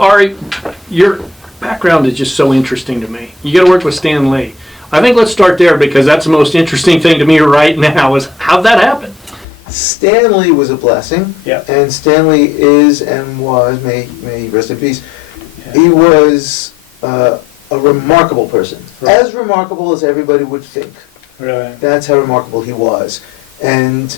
So Ari, your background is just so interesting to me. You got to work with Stan Lee. I think let's start there because that's the most interesting thing to me right now is how'd that happen? Stan Lee was a blessing, and Stan Lee is and was, may he rest in peace, he was a remarkable person. Right. As remarkable as everybody would think. Right. That's how remarkable he was. And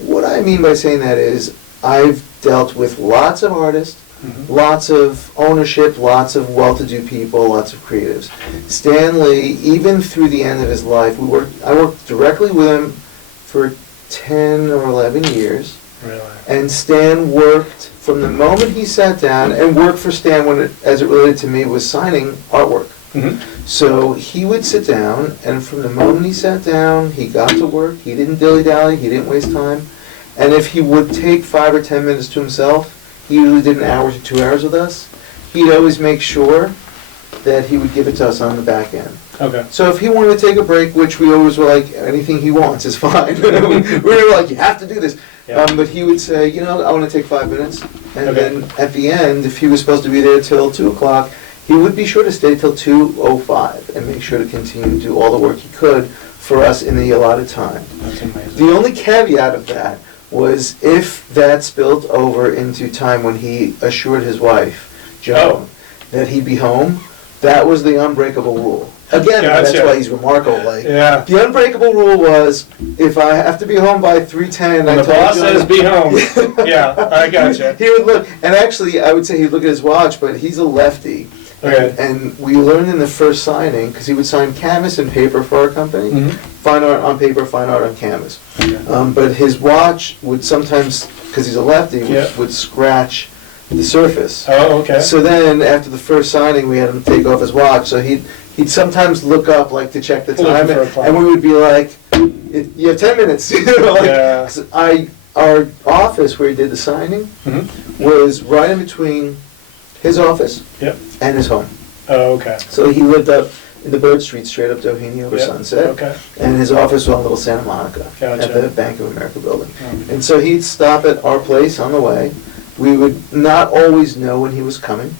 what I mean by saying that is I've dealt with lots of artists, lots of ownership, lots of well-to-do people, lots of creatives. Stan Lee, even through the end of his life, I worked directly with him for 10 or 11 years. Really? And Stan worked from the moment he sat down, and worked for Stan as it related to me was signing artwork. So he would sit down, and from the moment he sat down, he got to work. He didn't dilly-dally, he didn't waste time. And if he would take 5 or 10 minutes to himself, he usually did an hour to 2 hours with us. He'd always make sure that he would give it to us on the back end. Okay. So if he wanted to take a break, which we always were like, anything he wants is fine. we were like, you have to do this. Yeah. But he would say, I want to take 5 minutes. And then at the end, if he was supposed to be there till 2 o'clock, he would be sure to stay till 2:05 and make sure to continue to do all the work he could for us in the allotted time. That's amazing. The only caveat of that was if that spilled over into time when he assured his wife, Joan, that he'd be home, that was the unbreakable rule. Again, that's why he's remarkable. The unbreakable rule was, if I have to be home by 3:10, the boss says be home. Yeah, I gotcha. He would look, and actually, I would say he'd look at his watch, but he's a lefty. Okay. And we learned in the first signing, because he would sign canvas and paper for our company, fine art on paper, fine art on canvas. Okay. But his watch would sometimes, because he's a lefty, would scratch the surface. Oh, okay. So then, after the first signing, we had him take off his watch. So he'd sometimes look up, like, to check the time, and we would be like, "You have 10 minutes." Our office where he did the signing was right in between his office and his home. Oh, okay. So he lived up in the Bird Street, straight up Doheny over Sunset. Okay. And his office was on Little Santa Monica at the Bank of America building. Okay. And so he'd stop at our place on the way. We would not always know when he was coming,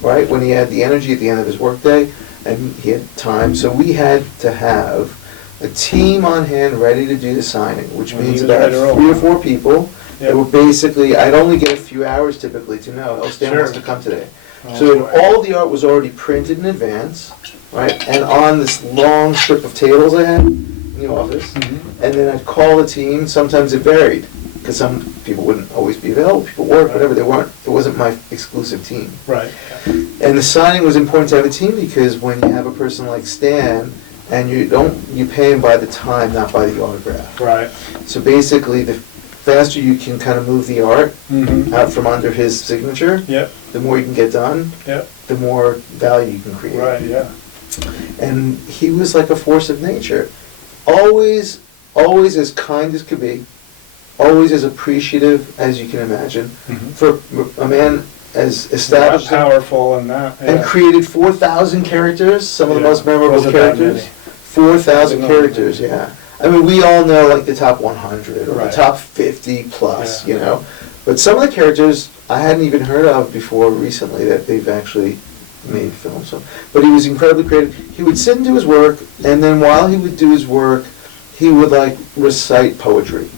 right? When he had the energy at the end of his workday and he had time. So we had to have a team on hand ready to do the signing, which means about 3 or 4 people. That were basically, I'd only get a few hours typically to know, Stan wants to come today. So all the art was already printed in advance, right? And on this long strip of tables I had in the office. And then I'd call the team. Sometimes it varied, because some people wouldn't always be available. People worked, whatever. It wasn't my exclusive team. Right. And the signing was important to have a team, because when you have a person like Stan, and you pay him by the time, not by the autograph. Right. So basically, the faster you can kind of move the art out from under his signature, the more you can get done, the more value you can create. Right, yeah. And he was like a force of nature. Always as kind as could be, always as appreciative as you can imagine. For a man as established, powerful and that, and created 4,000 characters, some of the most memorable characters. 4,000 characters, I mean, we all know like the top 100 or the top 50 plus, But some of the characters I hadn't even heard of before recently that they've actually made films. But he was incredibly creative. He would sit and do his work, and then while he would do his work, he would like recite poetry.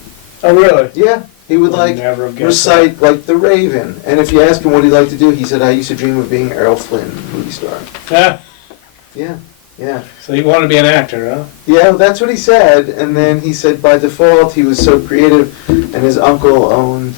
Oh, really? Yeah. He would like recite like The Raven. And if you ask him what he'd like to do, he said, "I used to dream of being Errol Flynn, movie star." Yeah. So he wanted to be an actor, huh? Yeah, well, that's what he said. And then he said by default he was so creative, and his uncle owned,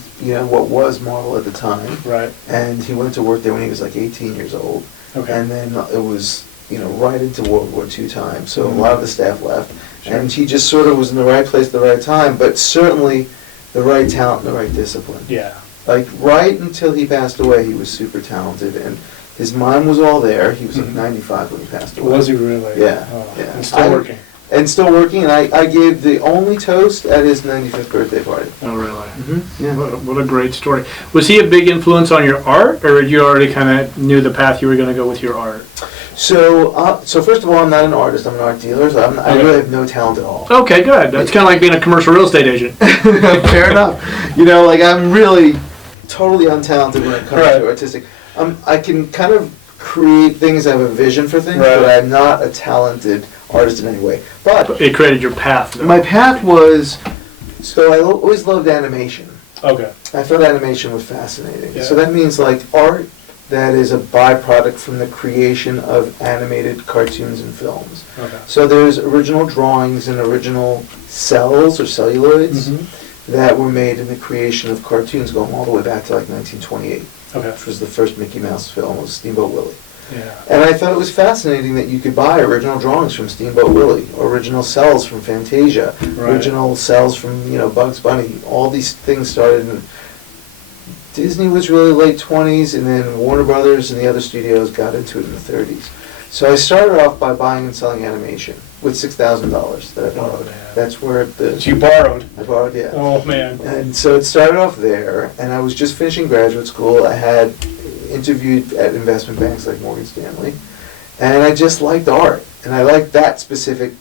what was Marvel at the time. Right. And he went to work there when he was like 18 years old. Okay. And then it was, right into World War II time. So a lot of the staff left. Sure. And he just sort of was in the right place at the right time, but certainly the right talent and the right discipline. Yeah. Like right until he passed away, he was super talented, and his mind was all there. He was like 95 when he passed away. Was he really? Yeah. Yeah. And still working. And still working, and I gave the only toast at his 95th birthday party. Oh, really? Yeah. What a great story. Was he a big influence on your art, or you already kind of knew the path you were going to go with your art? So first of all, I'm not an artist. I'm an art dealer, so I really have no talent at all. Okay, good. That's kind of like being a commercial real estate agent. Fair enough. I'm really totally untalented when it comes to artistic. I can kind of create things, I have a vision for things, Right. but I'm not a talented artist in any way. But It created your path, though. my path was, so I always loved animation. Okay. I thought animation was fascinating. Yeah. So that means like art that is a byproduct from the creation of animated cartoons and films. Okay. So there's original drawings and original cells or celluloids that were made in the creation of cartoons going all the way back to like 1928, Okay. which was the first Mickey Mouse film, was Steamboat Willie. Yeah. And I thought it was fascinating that you could buy original drawings from Steamboat Willie, original cells from Fantasia, Right. original cells from, Bugs Bunny. All these things started in Disney was really late 20s, and then Warner Brothers and the other studios got into it in the 30s. So I started off by buying and selling animation with $6,000 that I borrowed. man. That's where That you borrowed. I borrowed, yeah. Oh, man. And so it started off there, and I was just finishing graduate school. I had interviewed at investment banks like Morgan Stanley, and I just liked art, and I liked that specific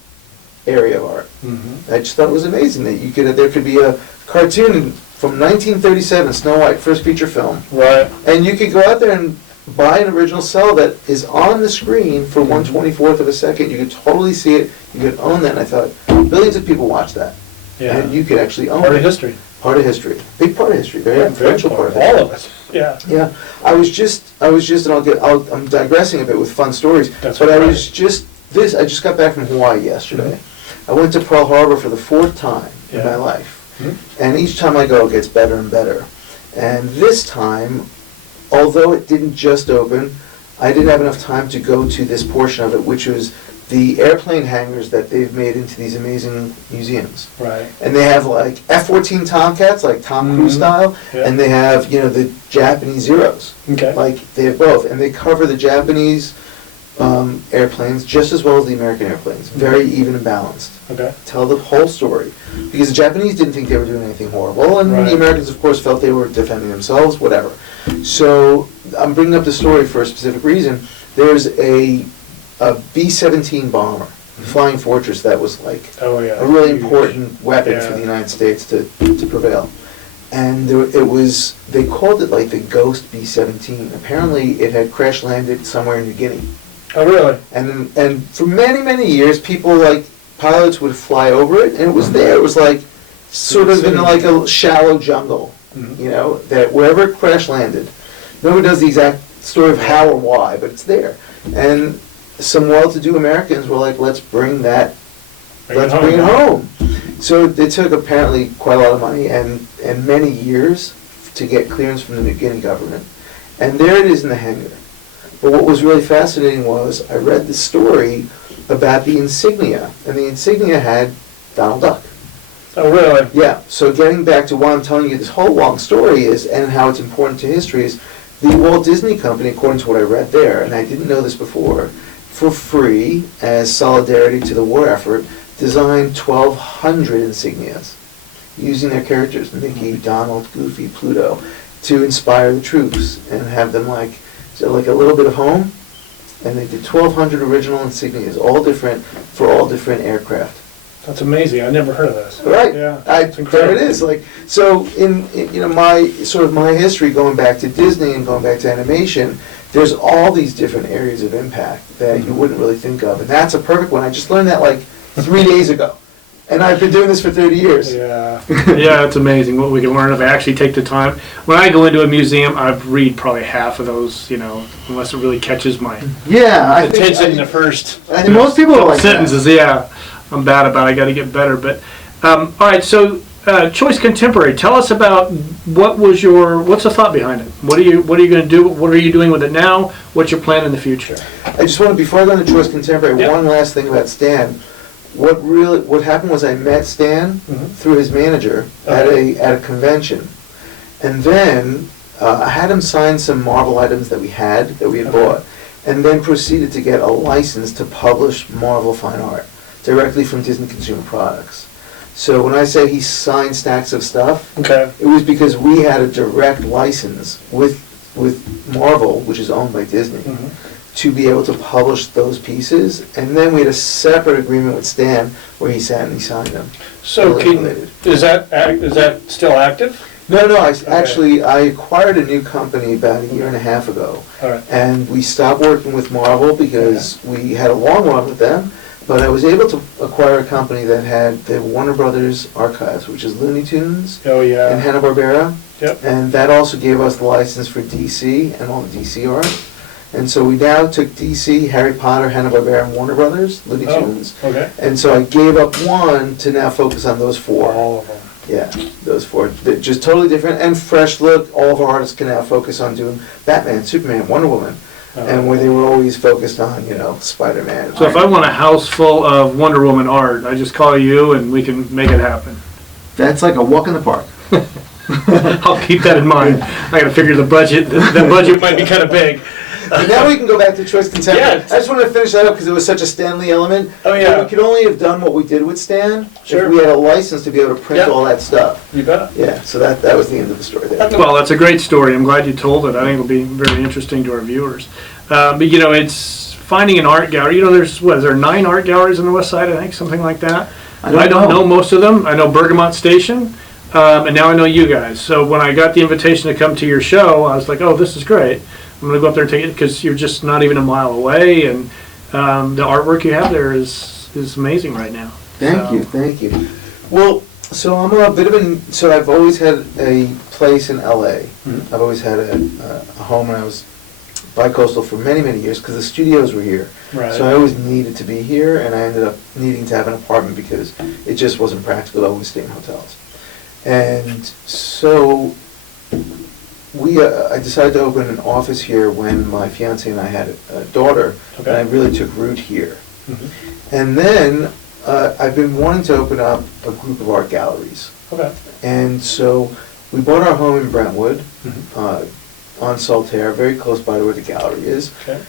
area of art. Mm-hmm. I just thought it was amazing that there could be a cartoon from 1937, Snow White, first feature film, Right. and you could go out there and buy an original cell that is on the screen for 1/24th of a second. You could totally see it. You could own that. And I thought, billions of people watch that, Yeah. and you could actually own Part it. of history. Part of history, big part of history, very Very influential part of history. All of it. Yeah. Yeah, I was just, and I'm digressing a bit with fun stories, That's but I right. was just, I just got back from Hawaii yesterday. I went to Pearl Harbor for the 4th time in Yeah. my life, Mhm. and each time I go, it gets better and better. And this time, although it didn't just open, I didn't have enough time to go to this portion of it, which was the airplane hangars that they've made into these amazing museums. Right. And they have like F-14 Tomcats, like Tom Cruise Mhm. style, Yeah. and they have, the Japanese Zeros. Okay. Like, they have both, and they cover the Japanese airplanes just as well as the American airplanes. Very even and balanced. Okay. Tell the whole story. Because the Japanese didn't think they were doing anything horrible, and Right. the Americans, of course, felt they were defending themselves, whatever. So, I'm bringing up the story for a specific reason. There's a B-17 bomber, Flying Fortress, that was like Oh, yeah. a really Huge. important weapon for Yeah. the United States to prevail. And they called it like the Ghost B-17. Apparently it had crash landed somewhere in New Guinea. Oh, really? And for many, many years, people, like, pilots would fly over it, and it was there. It was like, sort of in like a shallow jungle, Mhm. that wherever it crash landed, nobody knows the exact story of how or why, but it's there. And some well-to-do Americans were like, let's bring it home. So it took apparently quite a lot of money and many years to get clearance from the New Guinea government. And there it is in the hangar. But what was really fascinating was I read the story about the insignia, and the insignia had Donald Duck. Oh, really? Yeah, so getting back to why I'm telling you this whole long story is, and how it's important to history, is the Walt Disney Company, according to what I read there, and I didn't know this before, for free, as solidarity to the war effort, designed 1,200 insignias, using their characters, Mickey, Donald, Goofy, Pluto, to inspire the troops and have them like a little bit of home. And they did 1,200 original insignias, all different, for all different aircraft. That's amazing. I never heard of this. Right. Yeah. There It's it incredible. is. Like, so in my history, going back to Disney and going back to animation, there's all these different areas of impact that you wouldn't really think of, and that's a perfect one. I just learned that like 3 days ago, and I've been doing this for 30 years. Yeah. Yeah, it's amazing what we can learn if I actually take the time. When I go into a museum, I read probably half of those, unless it really catches my Yeah, I think Attention in the first. I think most people are like that. sentences. Yeah, I'm bad about it. I got to get better. But all right, so Choice Contemporary. Tell us about what's the thought behind it? What are you going to do? What are you doing with it now? What's your plan in the future? I just want to, before I go into Choice Contemporary, Yeah. one last thing about Stan. What happened was I met Stan through his manager at a convention, and then I had him sign some Marvel items that we had bought, and then proceeded to get a license to publish Marvel fine art directly from Disney Consumer Products. So when I say he signed stacks of stuff, Okay. it was because we had a direct license with Marvel, which is owned by Disney, to be able to publish those pieces. And then we had a separate agreement with Stan where he sat and he signed them. So Totally related. is that still active? No, I acquired a new company about a year and a half ago. All right. And we stopped working with Marvel because we had a long run with them. But I was able to acquire a company that had the Warner Brothers archives, which is Looney Tunes Oh, and yeah. Hanna-Barbera. Yep. And that also gave us the license for DC and all the DC art. And so we now took DC, Harry Potter, Hanna-Barbera, and Warner Brothers, Looney Oh, Tunes. okay. And so I gave up one to now focus on those four. All of them. Yeah, those four. They're just totally different and fresh look. All of our artists can now focus on doing Batman, Superman, Wonder Woman. And where they were always focused on, Spider-Man. So if I want a house full of Wonder Woman art, I just call you and we can make it happen. That's like a walk in the park. I'll keep that in mind. I gotta figure the budget. The budget might be kind of big. But now we can go back to Choice Contemporary. Yeah. I just wanted to finish that up because it was such a Stan Lee element. Oh, yeah. And we could only have done what we did with Stan Sure. if we had a license to be able to print Yeah. all that stuff. You bet. Yeah, so that was the end of the story there. Well, that's a great story. I'm glad you told it. I think it'll be very interesting to our viewers. But it's finding an art gallery. Is there 9 art galleries on the west side, I think, something like that? I don't know most of them. I know Bergamot Station, and now I know you guys. So when I got the invitation to come to your show, I was like, oh, this is great. I'm going to go up there and take it because you're just not even a mile away, and the artwork you have there is amazing right now. Thank you. Well, so I'm a bit of so I've always had a place in LA. Mhm. I've always had a home, and I was bi-coastal for many, many years because the studios were here. Right. So I always needed to be here, and I ended up needing to have an apartment because it just wasn't practical to always stay in hotels. And so I decided to open an office here when my fiance and I had a daughter, and I Okay. really took root here. Mhm. And then I've been wanting to open up a group of art galleries. Okay. And so we bought our home in Brentwood, Mhm. on Saltaire, very close by to where the gallery is. Okay.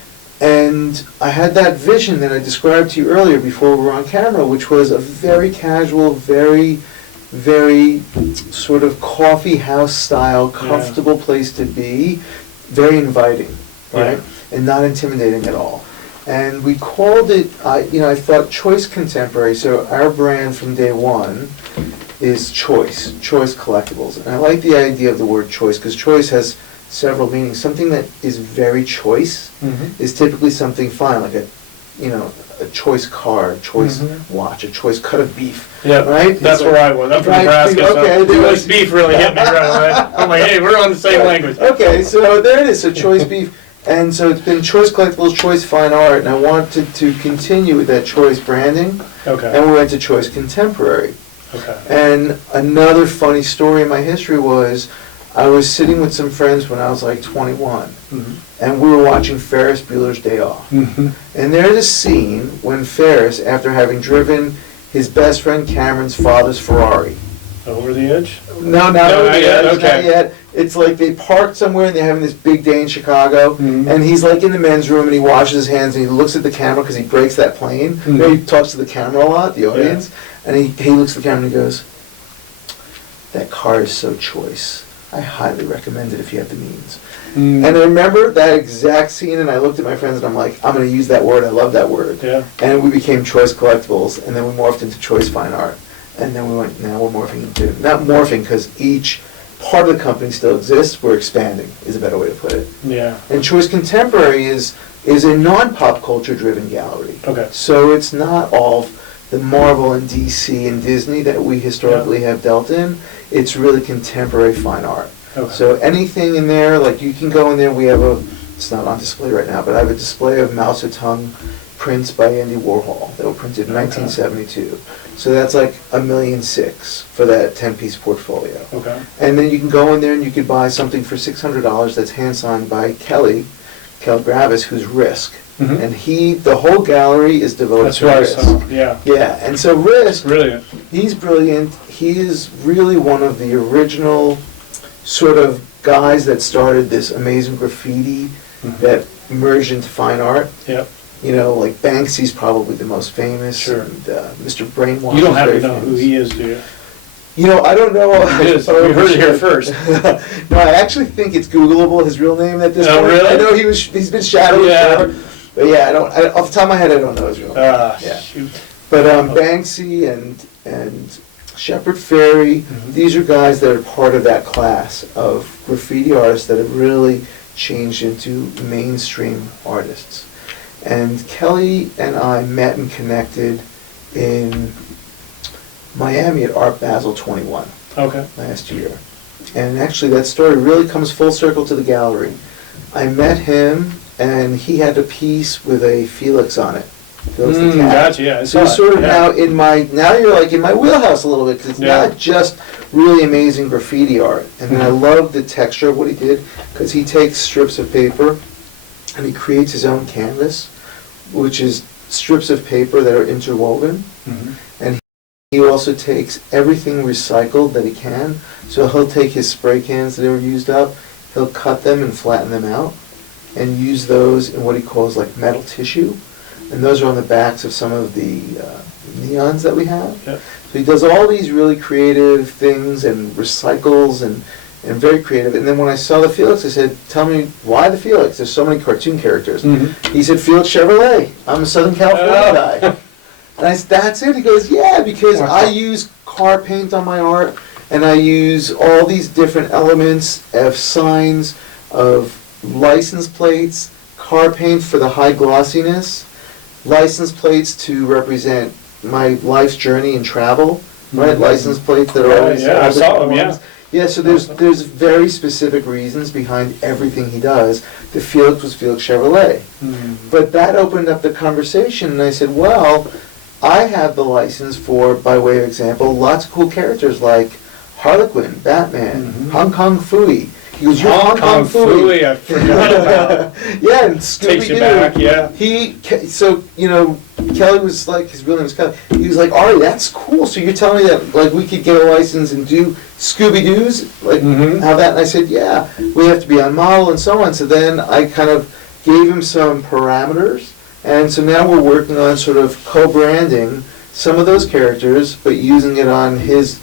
And I had that vision that I described to you earlier before we were on camera, which was a very casual, very, very sort of coffee house style, comfortable place to be, very inviting, right? And not intimidating at all. And we called it, I thought Choice Contemporary, so our brand from day one is Choice Collectibles. And I like the idea of the word choice, because choice has several meanings. Something that is very choice Mhm. is typically something fine, like a choice car, a choice watch, a choice cut of beef. Yeah, Right? that's It's where I was. I'm from Right, Nebraska, okay, so there choice was- beef really hit me right away. I'm like, hey, we're on the same language. Okay, so there it is, so choice beef. And so it's been Choice Collectibles, Choice Fine Art, and I wanted to continue with that choice branding, Okay. and we went to Choice Contemporary. Okay. And another funny story in my history was, I was sitting with some friends when I was like 21, Mhm. and we were watching Ferris Bueller's Day Off. Mhm. And there's a scene when Ferris, after having driven his best friend Cameron's father's Ferrari. Over the edge? No, No, not yet, not okay. yet. It's like they parked somewhere and they're having this big day in Chicago, Mhm. and he's like in the men's room and he washes his hands and he looks at the camera because he breaks that plane. Mhm. He talks to the camera a lot, the audience, and he looks at the camera and he goes, "That car is so choice. I highly recommend it if you have the means." Mm. And I remember that exact scene, and I looked at my friends and I'm like, I'm going to use that word. I love that word. Yeah. And we became Choice Collectibles, and then we morphed into Choice Fine Art. And then we went, now we're morphing into, not morphing because each part of the company still exists, we're expanding, is a better way to put it. Yeah. And Choice Contemporary is a non-pop culture driven gallery. Okay. So it's not all the Marvel and DC and Disney that we historically have dealt in. It's really contemporary fine art. Okay. So anything in there, like you can go in there, we have it's not on display right now, but I have a display of Mao Zedong prints by Andy Warhol that were printed in 1972. So that's like $1.6 million for that 10-piece portfolio. Okay. And then you can go in there and you could buy something for $600 that's hand-signed by Kel Gravis, who's Risk. Mhm. And the whole gallery is devoted That's to what I Risk. saw. Yeah. Yeah, and so Risk, Brilliant. he's brilliant. He is really one of the original sort of guys that started this amazing graffiti Mhm. that merged into fine art. Yep. Like Banksy's probably the most famous. Sure. And Mr. Brainwash You don't is have to very know who famous. he is, do you? I don't know. It is. We heard it here first. No, I actually think it's Googleable, his real name at this Oh, point. really? I know he's been shadowed Yeah. forever. But yeah, off the top of my head, I don't know his real name. Ah, Yeah. shoot. But Banksy and Shepard Fairey, these are guys that are part of that class of graffiti artists that have really changed into mainstream artists. And Kelly and I met and connected in Miami at Art Basel 21 last year. And actually that story really comes full circle to the gallery. I met him and he had a piece with a Felix on it. Felix the cat. Gotcha, yeah. So you're sort of now you're like in my wheelhouse a little bit, because it's not just really amazing graffiti art. And then I love the texture of what he did, because he takes strips of paper and he creates his own canvas, which is strips of paper that are interwoven. And he also takes everything recycled that he can. So he'll take his spray cans that were used up, he'll cut them and flatten them out, and use those in what he calls like metal tissue. And those are on the backs of some of the neons that we have. Yep. So he does all these really creative things and recycles and very creative. And then when I saw the Felix, I said, tell me, why the Felix? There's so many cartoon characters. He said, Felix Chevrolet. I'm a Southern California guy. And I said, that's it? He goes, yeah, because I use car paint on my art, and I use all these different elements of signs, of license plates, car paint for the high glossiness, license plates to represent my life's journey and travel, right? License plates that are always... I saw them, Yeah, so there's very specific reasons behind everything he does. The Felix was Felix Chevrolet. But that opened up the conversation, and I said, well, I have the license for, by way of example, lots of cool characters like Harlequin, Batman, Hong Kong Phooey. He goes, you're Hong Kong Phooey. I forgot about. Yeah, and Scooby-Doo. Takes you back, yeah. Kelly was like, his real name was Kelly. He was like, Ari, that's cool. So you're telling me that like we could get a license and do Scooby-Doo's? Like, how that? And I said, yeah, we have to be on model and so on. So then I kind of gave him some parameters. And so now we're working on sort of co-branding some of those characters, but using it on his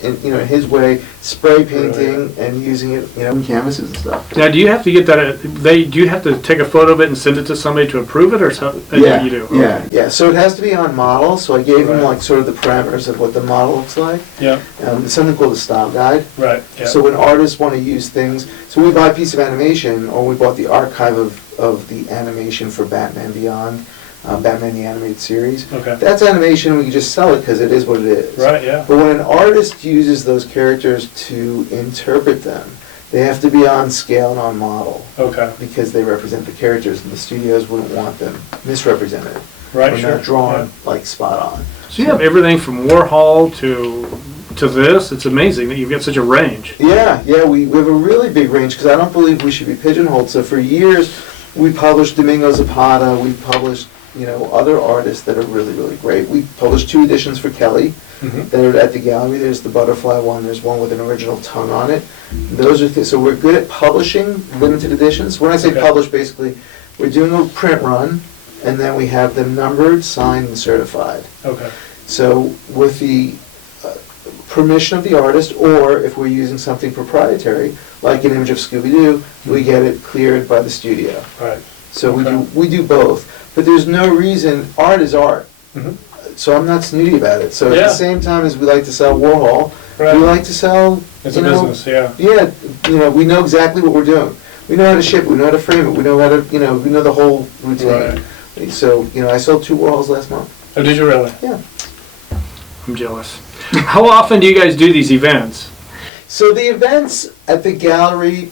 way, spray painting and using it, canvases and stuff. Now, do you have to get that? Do you have to take a photo of it and send it to somebody to approve it, or something? Yeah, you do. Yeah. So it has to be on model. So I gave him like sort of the parameters of what the model looks like. Yeah. It's something called a style guide. Right. Yeah. So when artists want to use things, so we buy a piece of animation, or we bought the archive of the animation for Batman Beyond. Batman the Animated Series. Okay. That's animation, we can just sell it because it is what it is. Right, yeah. But when an artist uses those characters to interpret them, they have to be on scale and on model. Okay. Because they represent the characters, and the studios wouldn't want them misrepresented. Right, or sure. not drawn like spot on. So you have everything from Warhol to this. It's amazing that you've got such a range. Yeah, we have a really big range, because I don't believe we should be pigeonholed. So for years, we published Domingo Zapata, we published other artists that are really, really great. We published 2 editions for Kelly that are at the gallery. There's the butterfly one, there's one with an original tongue on it. Those are so we're good at publishing limited editions. When I say publish, basically, we're doing a print run, and then we have them numbered, signed, and certified. Okay. So with the permission of the artist, or if we're using something proprietary, like an image of Scooby-Doo, we get it cleared by the studio. Right. So we do both. But there's no reason, art is art. So I'm not snooty about it. So at the same time as we like to sell Warhol, we like to sell, it's a business, yeah. Yeah, we know exactly what we're doing. We know how to ship, we know how to frame it, we know how to, we know the whole routine. Right. So, I sold 2 Warhols last month. Oh, did you really? Yeah. I'm jealous. How often do you guys do these events? So the events at the gallery,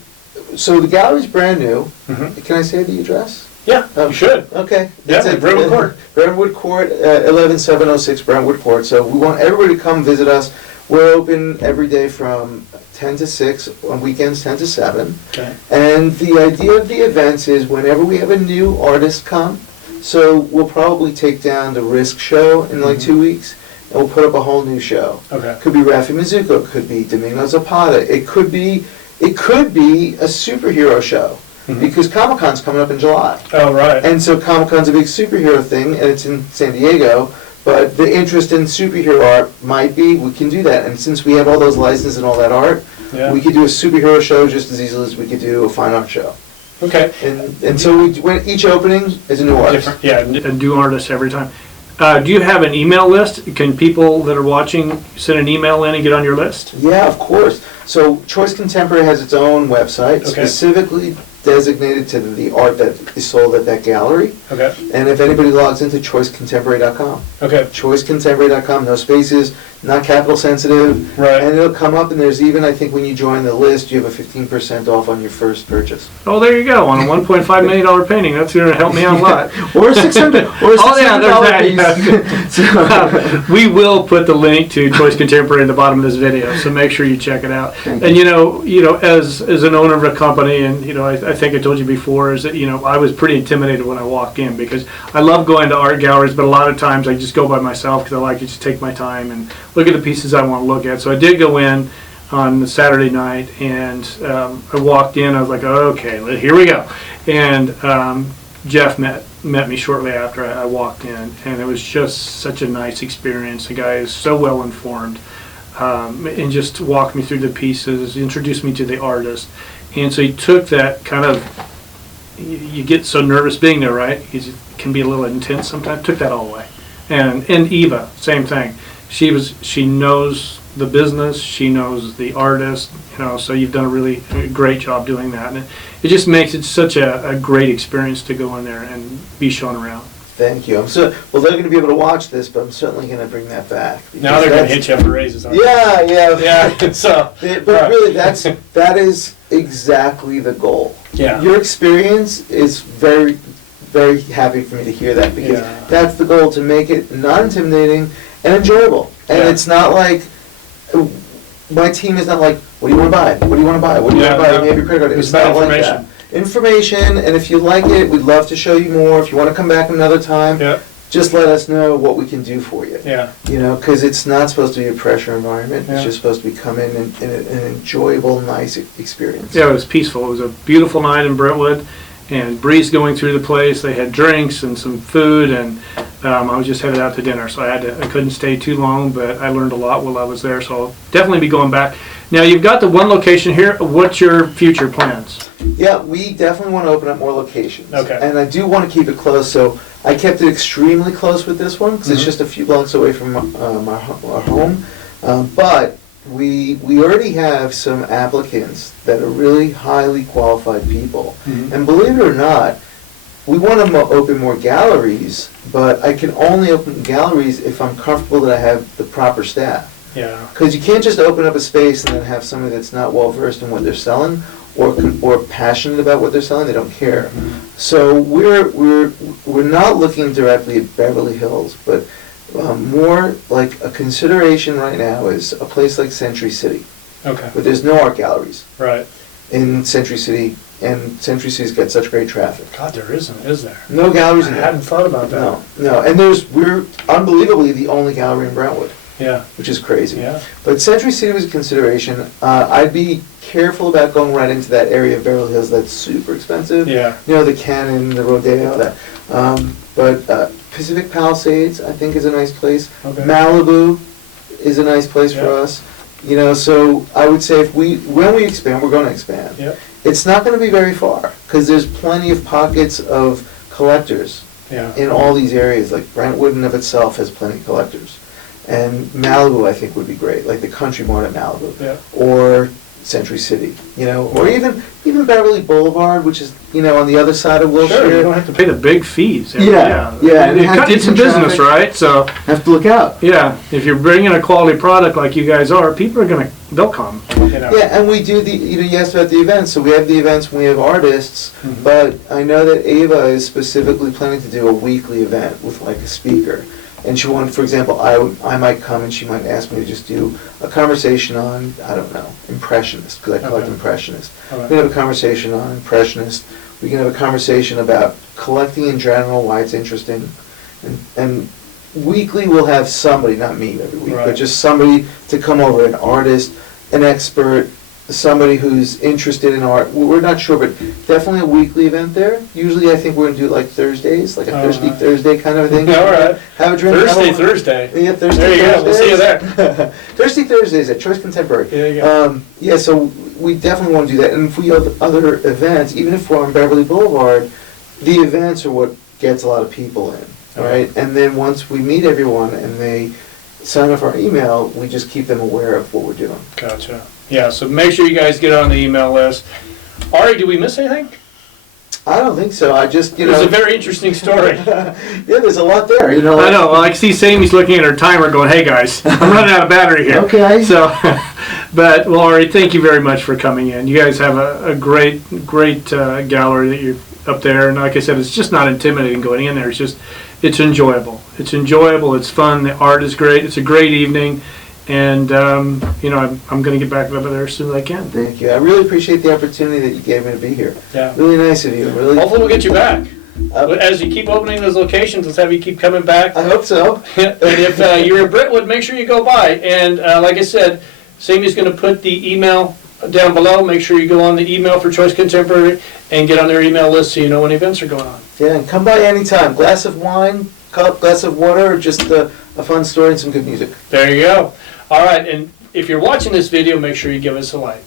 so the gallery's brand new. Can I say the address? Yeah, you should. Okay. Yeah, at Brentwood Court. Brentwood Court, 11706 Brentwood Court. So we want everybody to come visit us. We're open every day from 10 to 6, on weekends 10 to 7. Okay. And the idea of the events is whenever we have a new artist come, so we'll probably take down the Risk show in like 2 weeks, and we'll put up a whole new show. Okay. Could be Rafi Mizuko, could be Domingo Zapata, it could be a superhero show. Because Comic-Con's coming up in July. Oh, right. And so Comic-Con's a big superhero thing, and it's in San Diego, but the interest in superhero art might be, we can do that. And since we have all those licenses and all that art, we could do a superhero show just as easily as we could do a fine art show. Okay. And so each opening is a new artist. Different, yeah. And do artists every time. Do you have an email list? Can people that are watching send an email in and get on your list? Yeah, of course. So Choice Contemporary has its own website, Okay. specifically designated to the art that is sold at that gallery. Okay, And if anybody logs into choicecontemporary.com, okay, choicecontemporary.com, no spaces, not capital sensitive, right. and it'll come up, and there's even, I think when you join the list, you have a 15% off on your first purchase. Oh, there you go. On a $1.5 million painting, that's going to help me out a lot. Or 600, or Oh, yeah, there's $600 that. We will put the link to Choice Contemporary in the bottom of this video, so make sure you check it out. Thank And as an owner of a company, and I think I told you before, is that I was pretty intimidated when I walked in because I love going to art galleries, but a lot of times I just go by myself because I like to just take my time and look at the pieces I want to look at. So I did go in on Saturday night, and I walked in. I was like, okay, here we go. And Jeff met me shortly after I walked in, and it was just such a nice experience. The guy is so well informed, and just walked me through the pieces, introduced me to the artist. And so he took that kind of, you get so nervous being there, right? It can be a little intense sometimes. Took that all away. And Eva, same thing. She knows the business, she knows the artist, so you've done a really great job doing that. And it just makes it such a great experience to go in there and be shown around. Thank you. Well, they're going to be able to watch this, but I'm certainly going to bring that back. Now they're going to hit you up for raises, aren't Yeah, yeah. they? Yeah, so. But really, that is exactly the goal. Yeah. Your experience is very, very happy for me to hear that, because Yeah. that's the goal, to make it not intimidating and enjoyable. And Yeah. it's not like, my team is not like, what do you want to buy? What do you want to buy? What do you Yeah, want to buy? no. Let me have your credit card. It's It's not about like that. Information, and if you like it, we'd love to show you more. If you want to come back another time, Yeah, just let us know what we can do for you. yeah, Because it's not supposed to be a pressure environment. Yeah. It's just supposed to be come in an enjoyable, nice experience. Yeah, it was peaceful. It was a beautiful night in Brentwood, and breeze going through the place. They had drinks and some food, and I was just headed out to dinner, so I couldn't stay too long, but I learned a lot while I was there, so I'll definitely be going back. Now, you've got the one location here. What's your future plans? Yeah, we definitely want to open up more locations. Okay. And I do want to keep it close, so I kept it extremely close with this one, because it's Mhm. just a few blocks away from our home. But we already have some applicants that are really highly qualified people. Mhm. And believe it or not, we want to open more galleries, but I can only open galleries if I'm comfortable that I have the proper staff. yeah, Because you can't just open up a space and then have somebody that's not well versed in what they're selling, or passionate about what they're selling. They don't care. So we're not looking directly at Beverly Hills, but more like a consideration right now is a place like Century City, okay, but there's no art galleries right. in Century City, and Century City's got such great traffic. God, there isn't, is there? No galleries I in there. hadn't thought about that. No, and we're unbelievably the only gallery in Brentwood, Yeah, which is crazy. yeah, But Century City was a consideration. I'd be careful about going right into that area of Beverly Hills that's super expensive. yeah, The Cannon, the Rodeo, that. But Pacific Palisades, I think, is a nice place. okay. Malibu is a nice place for Yeah. us. So I would say when we expand, we're going to expand. Yeah, It's not going to be very far, because there's plenty of pockets of collectors yeah, in all these areas. Like Brentwood in of itself has plenty of collectors. And Malibu, I think, would be great, like the Country Mart at Malibu. yeah, Or Century City, or even Beverly Boulevard, which is, on the other side of Wilshire. Sure, you don't have to pay the big fees. Yeah, yeah, and it has It's a decent business, traffic. right? So, Have to look out. yeah, if you're bringing a quality product like you guys are, people are they'll come. Yeah, and we do you asked about the events, so we have the events when we have artists, Mhm. but I know that Ava is specifically planning to do a weekly event with like a speaker. And she wanted, for example, I might come and she might ask me to just do a conversation on, I don't know, Impressionist, because I collect Okay. Impressionists. We Okay. can have a conversation on Impressionist. We can have a conversation about collecting in general, why it's interesting. And weekly we'll have somebody, not me every week, but Right. just somebody to come over, an artist, an expert, somebody who's interested in art. We're not sure, but definitely a weekly event there. Usually I think we're going to do like Thursdays, like a Oh, Thirsty right. Thursday kind of a thing. All right. Have a drink. Thursday. Yeah, Thursday There you go, we'll see you Thursdays. there. Thirsty Thursdays at Choice Contemporary. There you go. Yeah, so we definitely want to do that. And if we have other events, even if we're on Beverly Boulevard, the events are what gets a lot of people in. all right? And then once we meet everyone and they sign up our email, we just keep them aware of what we're doing. Gotcha. Yeah, so make sure you guys get on the email list. Ari, did we miss anything? I don't think so. I just, It was a very interesting story. yeah, there's a lot there, you know. I know. Well, I see Sammy's looking at her timer going, hey guys, I'm running out of battery here. Okay. So, but, well, Ari, thank you very much for coming in. You guys have a great gallery that you're up there. And like I said, it's just not intimidating going in there. It's just, it's enjoyable. It's enjoyable. It's fun. The art is great. It's a great evening. And, you know, I'm going to get back over there as soon as I can. Thank you. I really appreciate the opportunity that you gave me to be here. Yeah. Really nice of you. Really. Hopefully we'll get you back. Uh, As you keep opening those locations, let's have you keep coming back. I hope so. And if you're in Brentwood, make sure you go by. And like I said, Sammy's going to put the email down below. Make sure you go on the email for Choice Contemporary and get on their email list so you know when events are going on. Yeah, and come by anytime. Glass of wine, glass of water, or just a fun story and some good music. There you go. All right, and if you're watching this video, make sure you give us a like.